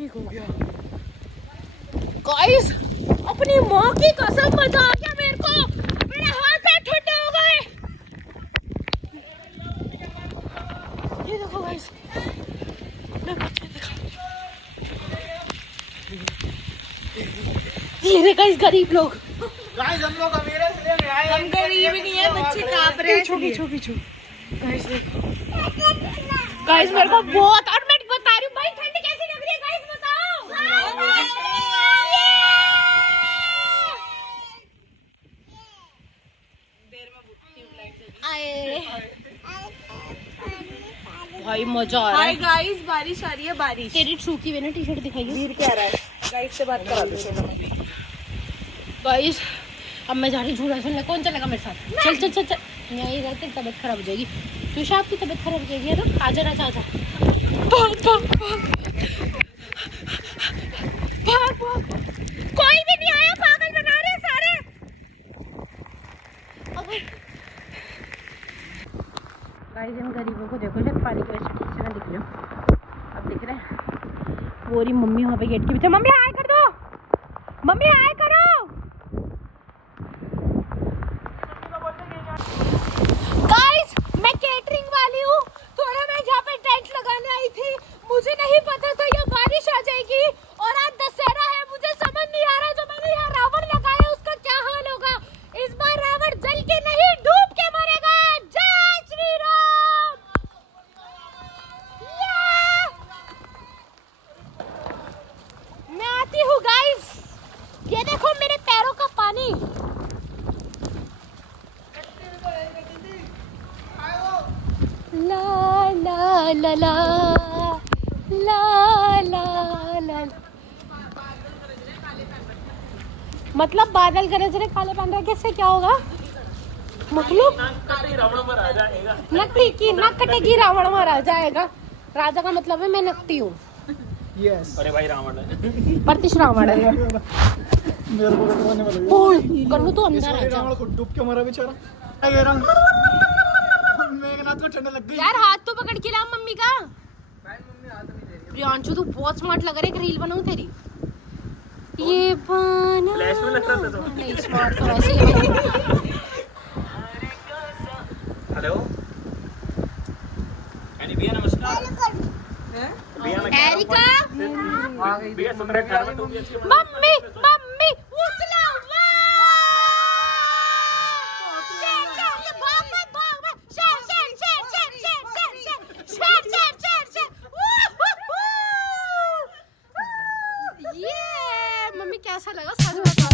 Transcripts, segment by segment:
ठीक हो गया। गाइस अपनी माँ की कसम मजा आ गया मेरे को, मेरे हाथ पैर ठंडे हो गए। ये देखो गाइस, ये गाइस गरीब लोग। गाइस हम लोग अमीर हैं इसलिए मैं आए। हम गरीब नहीं है, बच्चे कांप रहे हैं। पीछू पीछू गाइस देखो। गाइस मेरे को बहुत, और मैं बता रही हूँ भाई ठंड कैसी लग रही है गाइस बताओ। भाई मजा आ रहा है। गाइस बारिश आ रही है, बारिश। तेरी सूखी हुई ना टी शर्ट दिखाइए। वीर क्या रहा है? गाइस से बात करा दो। गाइस अब मैं जा रही झूला झूलने, कौन चलेगा मेरे साथ? चल चल चल चल, यहीं रहते तबीयत खराब हो जाएगी। तुषा आपकी तबीयत खराब हो जाएगी है ना, आजा ना आजा। कोई भी नहीं आया, पागल बना रहे सारे। गाइस इन गरीबों को देखो, जब पानी की वजह से ठीक से ना दिख रहे हो। अब दिख रहे हैं। वो रही मम्मी वहाँ पे गेट के पीछे। मम्मी हाय कर दो, मम्मी हाय करो। गाइस मैं केटरिंग वाली हूँ, थोड़ा मैं यहाँ पे टेंट लगाने आई थी। मुझे नहीं पता था ये बारिश आ जाएगी, और आज दशहरा है। मुझे समझ नहीं आ रहा, जो मैंने यहाँ रावण लगाया उसका क्या हाल होगा। इस बार रावण जल के नहीं, डूब के मरेगा। जय श्री राम। मैं आती हूँ गाइस, ये देखो मेरे पैरों का पानी। ला ला ला ला ला ला ला। मतलब बादल गरज रहे, काले पहन रहे, किससे क्या होगा? मतलब नकटी की नक कटेगी, रावण मारा जाएगा। राजा का मतलब है मैं नकटी हूँ। यस। अरे भाई रावण है, प्रतिश रावण है। मेरे को कटवाने वाला कन्नू तो अंदर आ जा। रावण खुद डूब के मरा बेचारा। मेघनाथ को ठंड लग गई यार हाथ तो पकड़ के ला मम्मी का। प्रियांशु तू बहुत स्मार्ट लग रहा है, एक रील बनाऊं तेरी। ये पाना फ्लैश में लग रहा था तो नहीं, स्मार्ट तो ऐसे ही है। हेलो भैया नमस्कार। एरिका भैया सुन रहे हैं मम्मी मम्मी उछला। शेर शेर ये भाग मत भाग मत। शेर शेर शेर शेर शेर शेर शेर शेर शेर शेर शेर। ये मम्मी कैसा लगा सच बताओ।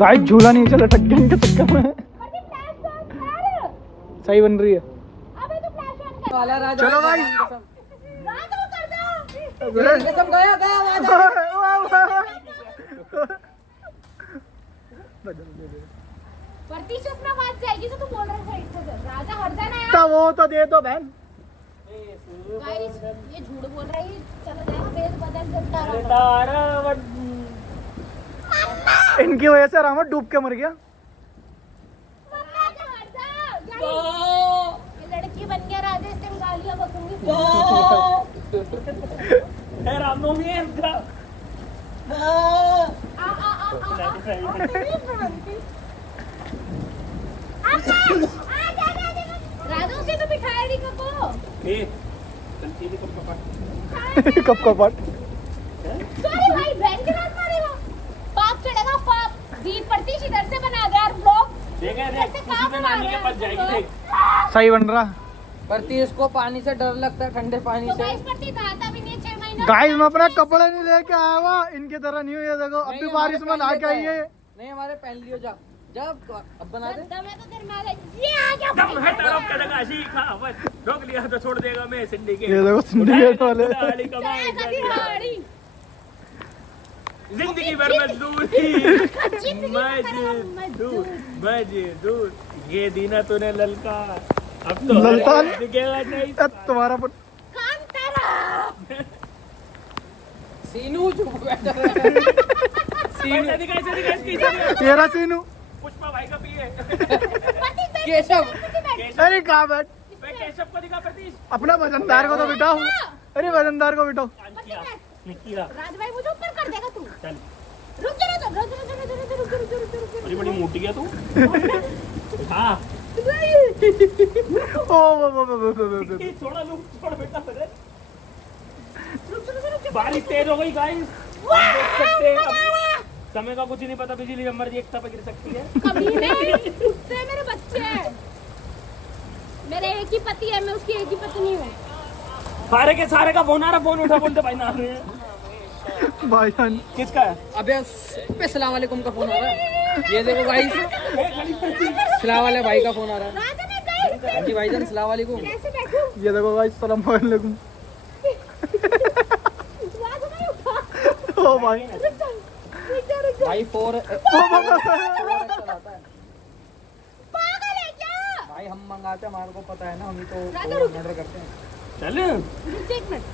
गाइस झूला नहीं चला, टक गया के चक्कर में। सही बन रही है। चलो भाई कसम गया प्रतिशत में बात जाएगी तो तू बोल रहा है राजा हट जाना यार। तो वो तो दे दो बहन। गाइस ये झूठ बोल रही है, चलो जाएगा भेद बदल सकता है। इनकी वजह से रावण डूब के मर गया। ये लड़की बन गया राजा, इससे गालियां बकूंगी। रामनवमी है राजा से तो बिठाया नहीं कपो। कब का पाट। सॉरी भाई बहन के साथ मारेगा, पाप चढ़ेगा पाप। दीप प्रतिश इधर से बना दे यार ब्लॉग। सही बन रहा। प्रति इसको पानी से डर लगता है, ठंडे पानी तो से। गाइस प्रति नहाता भी नहीं 6 महीने गाइस मैं अपना कपड़े नहीं लेके आया हुआ, इनकी तरह नहीं हो। ये देखो अब भी बारिश में नहा के आई है। नहीं हमारे पहन लियो जा जा अब बना दे। दम है तो तेरे में आ गई। ये आ गया दम है तरफ का लगा सीखा बस रोक लिया तो छोड़ देगा मैं सिंडिकेट। ये देखो सिंडिकेट वाले गाड़ी कमाई कभी हाड़ी जिंदगी भर मजदूरी मजदूर ये दीना तूने ललका अब तो ललका दिखेगा नहीं तुम्हारा काम तेरा। सीनू चुप बैठा ऐसे दिखा इसकी इज्जत। ये रहा सीनू। पुष्पा भाई का पिए केशव अरे कहाँ बैठ, मैं केशव को दिखा प्रतीश अपना वजनदार को तो बिठाओ। अरे वजनदार को बिठाओ। निकिया राज भाई मुझे ऊपर कर देगा तू। चल रुक जा रुक जा रुक जा रुक जा रुक जा। बड़ी बड़ी मोटी है तू हाँ ओ थोड़ा लुक छोड़ बेटा मेरे। बारिश तेज हो गई गाइस देख सकते हैं अब समय का कुछ नहीं पता, बिजली जब मर्जी एक पे गिर सकती है। कमीने कुत्ते मेरे बच्चे हैं। मेरे एक ही पति है, मैं उसकी एक ही पत्नी हूँ। सारे के सारे का फोन आ रहा, फोन उठा बोलते भाई ना भाईजान किसका है? अबे सलाम वालेकुम का फोन आ रहा है। ये देखो भाई सलाम वाले भाई का फोन आ रहा है। राजा ने गई जी भाईजान सलाम वालेकुम। कैसे बैठूं? ये देखो गाइस सलाम वालेकुम। राजा भाई उठा। ओ भाई रुक जा। भाई फोर पागल है क्या? भाई हम मंगाते हैं, हमारे को पता है ना, हम ही तो राजा रुक। ऑर्डर करते हैं। चल रुक जा एक मिनट।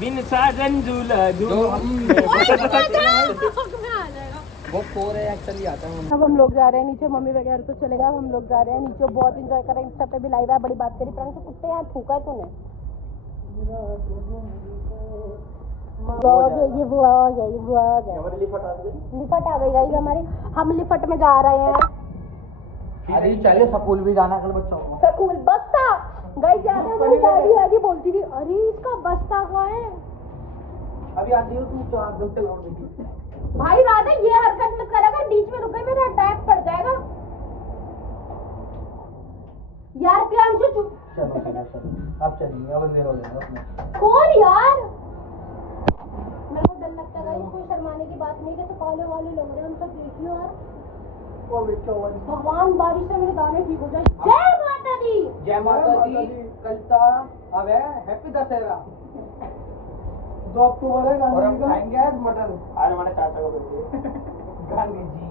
बिन साजन झूला जो हम ओए रुक जा। मैं आ जाएगा। वो फोर है एक्चुअली आता है। अब हम लोग जा रहे हैं नीचे, मम्मी वगैरह तो चलेगा, हम लोग जा रहे हैं नीचे। बहुत एंजॉय कर रहे हैं, इंस्टा पे भी लाइव है। बड़ी बात करी प्राण से कुत्ते यहाँ थूका है तूने। लिफट आ गई गाइस हमारी। हम लिफट में जा रहे हैं। अरे चले स्कूल भी जाना कल बच्चों को। स्कूल बस्ता गाइस ज्यादा हमारी दादी आदि बोलती थी अरे इसका बस्ता कहाँ है। अभी आती हो तू 4 घंटे लौट भाई राधा ये हरकत मत करेगा, बीच में रुके मेरा अटैक पड़ जाएगा यार। प्रियांशु चुप। चलो अब चलिए, अब अंधेरा हो जाएगा। कौन यार? मेरे को डर लगता है कोई शर्माने की बात नहीं, कैसे काले वाले लग रहे हैं हम सब। देखियो यार भगवान बारिश से मेरे दाने ठीक हो जाए। जय माता दी। जय माता दी। कल ता अब है हैप्पी दशहरा 2 अक्टूबर है। और हम खाएंगे आज मटन। आज हमारे चाचा को भेजिए गांधी जी।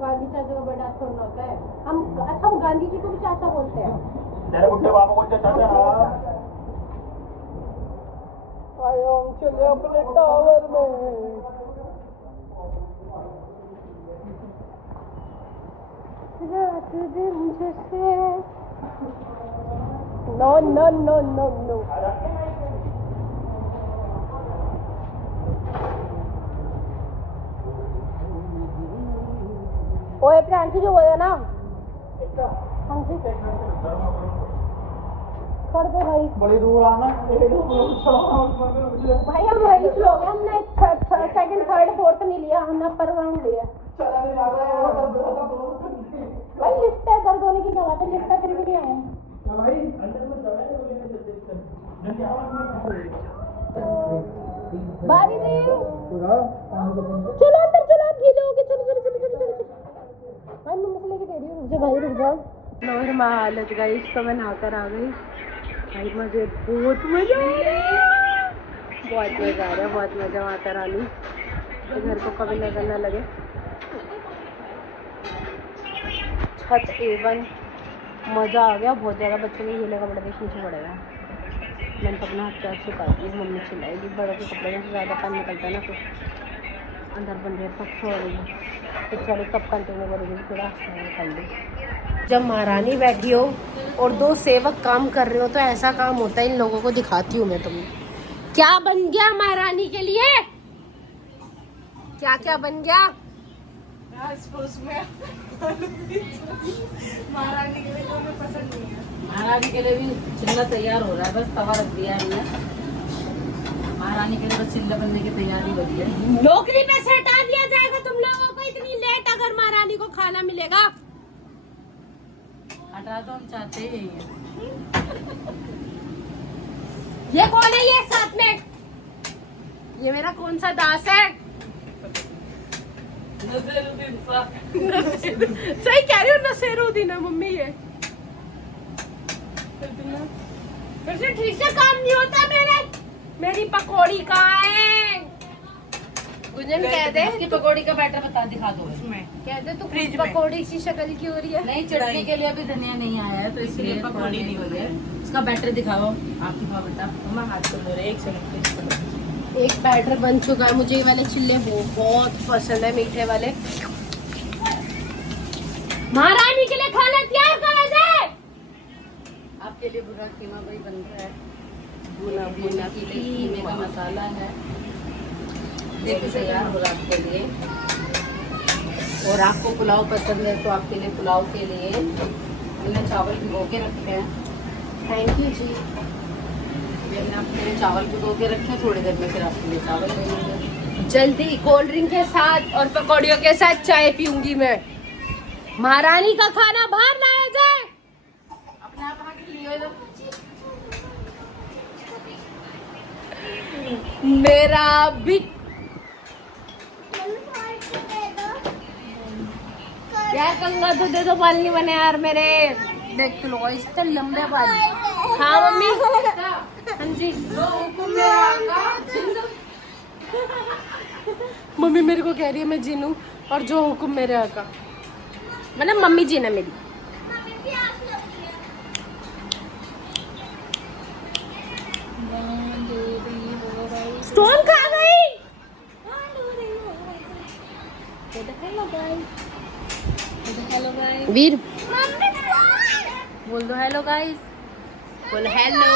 गांधी चाचा का बड़ा थोड़ा होता है। हम अच्छा हम गांधी जी को भी चाचा बोलते हैं। तेरे बुढ़े बाबा को चाचा आयो चले अपने टावर में। रात दिन जैसे no no no no no. ओए प्रांशु जो बोला ना हाँ जी कर दे भाई। बड़ी दूर आना भाई हम रईस लोग हैं, हमने सेकंड थर्ड फोर्थ नहीं लिया, हमने अपर राउंड लिया। भाई लिफ्ट है, दर्द होने की क्या बात है, लिफ्ट है फिर भी नहीं आए। बारी जी चलो अंदर चलो, आप गीले हो गए। चलो चलो चलो चलो चलो भाई मम्मी से लेके दे रही हूँ। रुक जा भाई रुक जाओ। नॉर्मल हालत गाइस, तो मैं नहाकर आ गई भाई। मुझे बहुत मजा आ रहा है, बहुत मजा आ रहा है, बहुत मजा माता रानी। तो घर को कभी नजर न लगे। छत एवन मज़ा आ गया बहुत ज़्यादा। बच्चों के गीले कपड़े देख नीचे पड़ेगा। मैंने तो अपना हाथ पैर सुखा दी, मम्मी चिल्लाएगी। बड़ों के कपड़े में से ज़्यादा पानी निकलता है ना, फिर अंदर बन रही सब सो रही है। तो चलो सब कंटिन्यू करेगी थोड़ा कर ली। जब महारानी बैठी हो और 2 सेवक काम कर रहे हो तो ऐसा काम होता है। इन लोगों को दिखाती हूँ मैं तुम्हें क्या बन गया महारानी के लिए। क्या क्या बन गया महारानी के लिए तो हमें पसंद नहीं है। महारानी के लिए भी चिल्ला तैयार हो रहा है, बस तवा रख दिया है। महारानी के लिए बस चिल्ला बनने की तैयारी हो रही है। नौकरी पे से हटा दिया जाएगा तुम लोगों को इतनी लेट अगर महारानी को खाना मिलेगा। हटा तो हम चाहते ही यही है। ये कौन है ये साथ में? ये मेरा कौन सा दास है? सही कह रही हूँ, नसीरुद्दीन है मम्मी ये। फिर से ठीक से काम नहीं होता मेरी पकौड़ी कहाँ है? गुंजन कह दे इसकी पकौड़ी का बैटर बता दिखा दो। कह दे तू पकौड़ी की शक्ल की हो रही है। नहीं, चटनी के लिए अभी धनिया नहीं आया है तो इसलिए पकौड़ी नहीं हो रही है। इसका बैटर दिखाओ, आप दिखाओ बेटा। मम्मा हाथ को लो रे, एक सेकंड। एक बैटर बन चुका है। मुझे ये वाले चिल्ले बहुत पसंद है, मीठे वाले। महारानी के लिए खाना तैयार करा जाए। आपके लिए भुना कीमा भाई बन रहा है। भुना कीमे का मसाला है, देखो तैयार हो रहा है आपके लिए। और आपको पुलाव पसंद है तो आपके लिए पुलाव के लिए मैंने चावल भिगो के रखे हैं। थैंक यू जी। मैंने आपके लिए चावल भिगो के रखे हैं, थोड़ी देर में फिर आपके लिए चावल बनेंगे। जल्दी कोल्ड ड्रिंक के साथ और पकौड़ियों के साथ चाय पीऊंगी मैं। महारानी का खाना बाहर लाया जाए। अपने आप आके लिए लो। मेरा भी क्या कंगा तो दे दो, बाल नहीं बने यार मेरे। देख तो लो इतने लंबे बाल। हाँ मम्मी। हाँ जी। मम्मी मेरे को कह रही है मैं जिनू, और जो हुक्म मेरे आका, मतलब मम्मी जी ना मेरी। स्टोन खा गई। वीर बोल दो हेलो गाइस। बोल हेलो।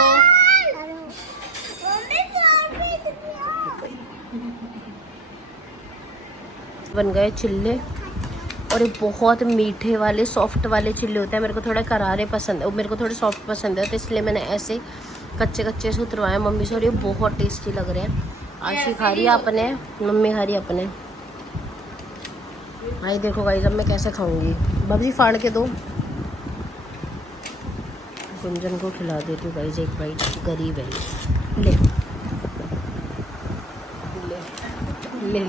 बन गए चिल्ले, और ये बहुत मीठे वाले सॉफ्ट वाले चिल्ले होते हैं। मेरे को थोड़े करारे पसंद है, मेरे को थोड़े सॉफ्ट पसंद है, तो इसलिए मैंने ऐसे कच्चे कच्चे से उतरवाए मम्मी से, और ये बहुत टेस्टी लग रहे हैं। आशी खा रही है अपने, मम्मी खा रही है अपने। भाई देखो गाइस अब मैं कैसे खाऊंगी। बाबूजी फाड़ के दो। गुंजन को खिला देती हूँ गाइस एक बाइट, गरीब है। ले ले ले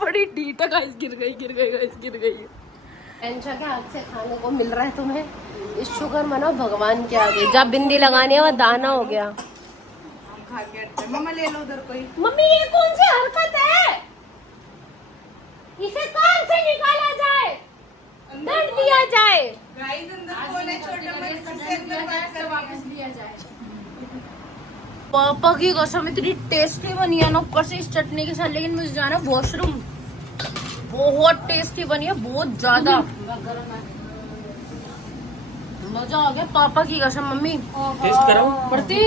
बड़ी डीट है गाइस। गिर गई अंशा के हाथ से खाने को मिल रहा है तुम्हें, इस शुक्र मनाओ भगवान के आगे। जब बिंदी लगानी है वो दाना हो गया। मम्मा ले लो उधर कोई। मम्मी ये कौन सी हरकत है? इसे काम से निकाला जाए, दंड दिया जाए। गाइस अंदर कौन है? छोटा बच्चा से अंदर बात कर वापस लिया जाए। पापा की कसम इतनी टेस्टी बनी है ना, ऊपर से इस चटनी के साथ। लेकिन मुझे जाना वॉशरूम। बहुत टेस्टी बनी है, बहुत ज्यादा मजा आ गया। पापा की कसम मम्मी टेस्ट कराओ।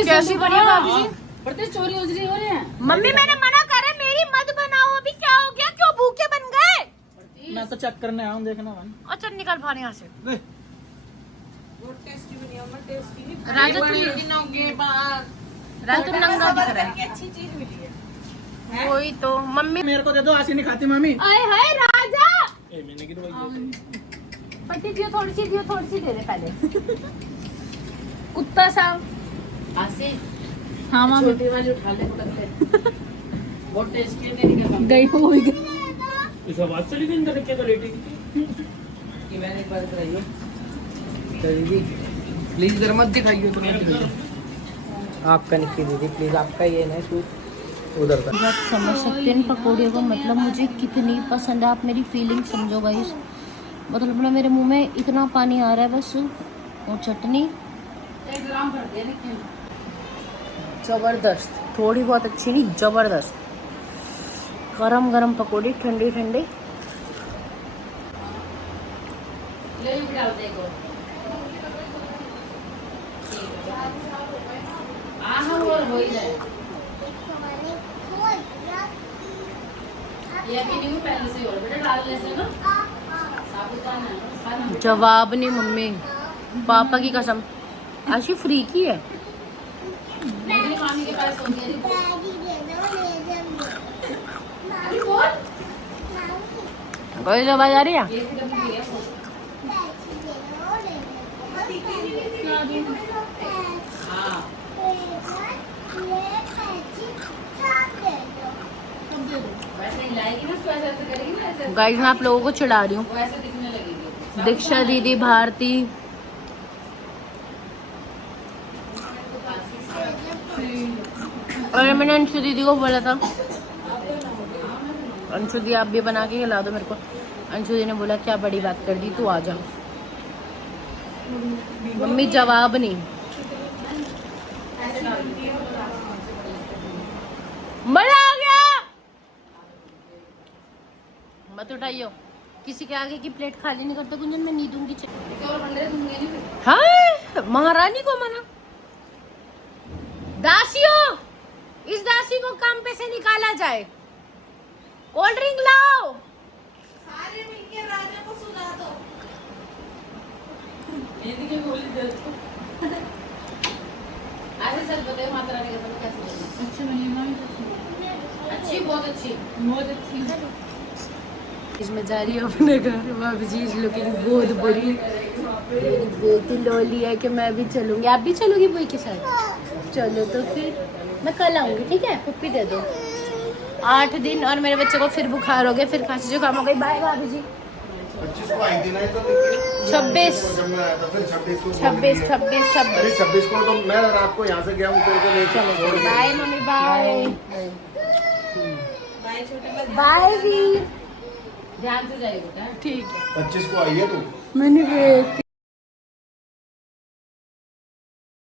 कैसी बनी है भाभी जी? बढ़ते चोरी उजरी हो रहे हैं। मम्मी मैंने मना करा मेरी मत बनाओ। अभी क्या हो गया? क्यों भूखे बन गए? मैं तो चेक करने आया हूँ, देखना मन। अच्छा निकल भाने यहाँ से। बहुत टेस्टी बनी है, अम्मा टेस्टी। राजा तुम नंगा दिख रहा है। अच्छी चीज मिली है। वही तो मम्मी। मेरे को दे दो, आशी नहीं खाती मम्मी। आए हाय राजा। मैंने की पट्टी दियो, थोड़ी सी दे दे पहले। कुत्ता सा। आशी हाँ माँ छोटी वाली उठा ले करके। बहुत टेस्टी है तेरी कसम। गई हो गई। इस आवाज चली गई अंदर के तो लेटी कि मैंने एक बार कराई है। प्लीज इधर मत दिखाइए, तो मत दिखाइए। आपका निकी दीदी प्लीज, आपका ये ना शूट उधर का। आप समझ सकते हैं इन पकौड़ियों का मतलब मुझे कितनी पसंद है। आप मेरी फीलिंग समझो गाइस। मतलब मेरे मुंह में इतना पानी आ रहा है बस। और चटनी 1 ग्राम भर दे रखे। जबरदस्त, थोड़ी बहुत अच्छी नहीं, जबरदस्त। गरम गरम पकौड़ी, ठंडी ठंडी। ले भी डाल दे को। और हो ही जाए। ये अभी नहीं पहले से और बेटा डालने से ना साबुदाना है। जवाब नहीं मम्मी, पापा की कसम। आशी फ्री की है। मेरी मामी के पास हो गया। कोई आवाज आ रही है? ये भी डब्बी है। हाँ हिलाएगी ना, उसको ऐसे ऐसे करेगी ना, ऐसे गाइस मैं आप लोगों को चिढ़ा रही हूँ। वो ऐसे दिखने लगेगी। दीक्षा दीदी, भारती, और मैंने अंशु दीदी को बोला था, अंशु दी आप भी बना के खिला दो मेरे को। अंशु दी ने बोला क्या बड़ी बात कर दी, तू आ जा। मम्मी जवाब नहीं। मजा आ गया। मत उठाइयो, किसी के आगे की प्लेट खाली नहीं करता गुंजन, मैं नहीं दूंगी। और बंदे दूंगी नहीं। हाँ महारानी को मना। दासियों, इस दासी को काम पे से निकाला जाए। कोल्ड ड्रिंक लाओ। सारे मिलके राजा को सुला दो। हिंदी के बोली दे दो। ऐसे सच बताओ, माता रानी का सब कैसे बनी? अच्छी बनी है, अच्छी, बहुत अच्छी, बहुत अच्छी। इसमें जा रही हूँ अपने घर। भाभी जी इज लुकिंग बहुत बुरी। मेरी बेटी लोली है कि मैं भी चलूंगी। आप भी चलोगी बुई के साथ? चलो तो फिर मैं कल आऊंगी, ठीक है? पुप्पी दे दो। 8 दिन और मेरे बच्चे को फिर बुखार हो गया, फिर खांसी जुकाम हो गई। बाय भाभी जी। 25 को आई थी ना, तो देखिए 26 जब मैं आया था, फिर 26 को 26 अरे 26 को तो मैं रात को यहाँ से गया हूँ, तेरे को लेके छोड़ के। बाय मम्मी, बाय बाय वीर। ध्यान से जाइए बेटा। ठीक है, 25 को आई है तू। मैंने